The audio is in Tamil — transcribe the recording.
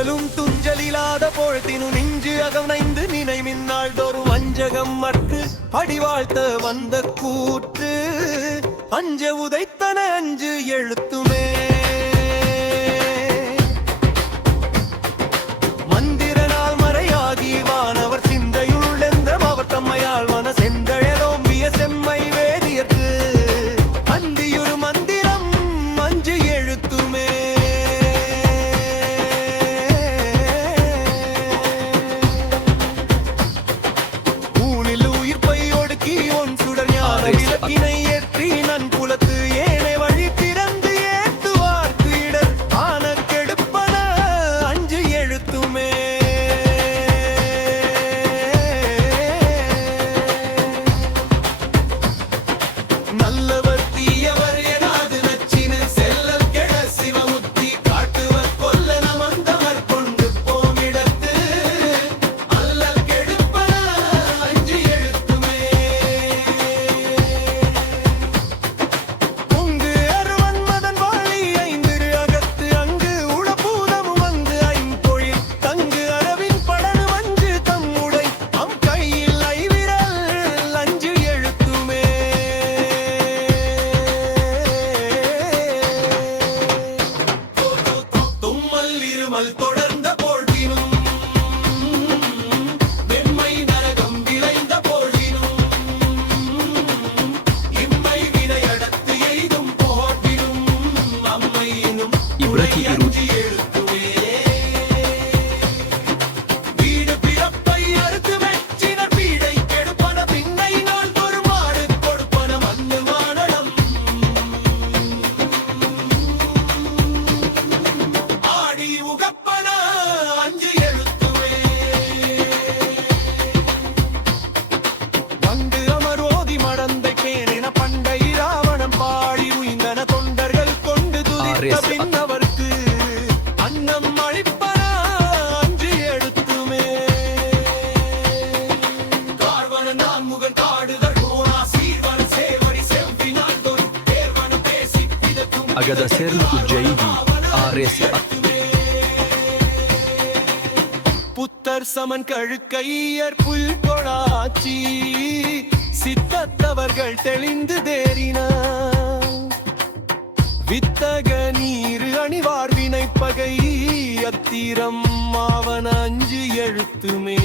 அஞ்சலும் துஞ்சலில்லாத பொழுதினு நெஞ்சு அகமைந்து நினைமின்னாள் தோறு வஞ்சகம் மற்று அடிவாழ்த்த வந்த கூற்று அஞ்ச உதைத்தன அஞ்சு எழுத்துமே மந்திரனால் மறையாகி வானவர் சிந்தையுள் எந்த அவர் தம்மையால் மன செந்தழலோம்பிய செம்மை வேதியற்கு அந்தியுறு மந்திரம் அஞ்சு எழுத்துமே விளக்கினை ஏற்றி நன்புலத்து ஏனை வழி திறந்து ஏற்றுவார்க்கு இடர் ஆன கெடுப்பன அஞ்சு எழுத்துமே நல்லவர் தீயவர் எனாது நச்சின செல்லல் கெட சிவமுத்தி காட்டுவர் கொல்ல நமந்தவர் கொண்டு போமிடத்து அல்லல் கெடுப்பன அஞ்சு எழுத்துமே தொடர்ந்த போழ்வினும் வெம்மை நரகம் விளைந்த போழ்வினும் இம்மை வினையடத்து எய்தும் போழ்வினும் அம்மையினும் அஞ்சு எழுத்துமே வீடு பிறப்பை அறுத்து வெச்சினர் பீடை கெடுப்பன பின்னை நாள் ஒரு மாடு கொடுப்பன மண்ணு மானடம் ஆடி உகப்பன அஞ்சு எழுத்துமே வந்து அமரோதி மடந்தை கேனின பண்டை ராவணம் பாடி உய்ந்தன தொண்டர்கள் கொண்டு துதித்த பின்னவர்க்கு அன்னம் அழிப்பன அஞ்சு எழுத்துமே கார்வன நான்முகன் காடுதல் கோணா சீர்வன சேவடி செவ்வினால் தொரு தேர்வன பேசி பிதக்கும் أجدسر الجيدي آريس புத்தர் சமன் கழுக்கையர் புல் கொடாச்சி சித்தத்தவர்கள் தெளிந்து தேறினார் வித்தக நீரு அணிவார் வினைப்பகை அத்திரம் ஆவன அஞ்சு எழுத்துமே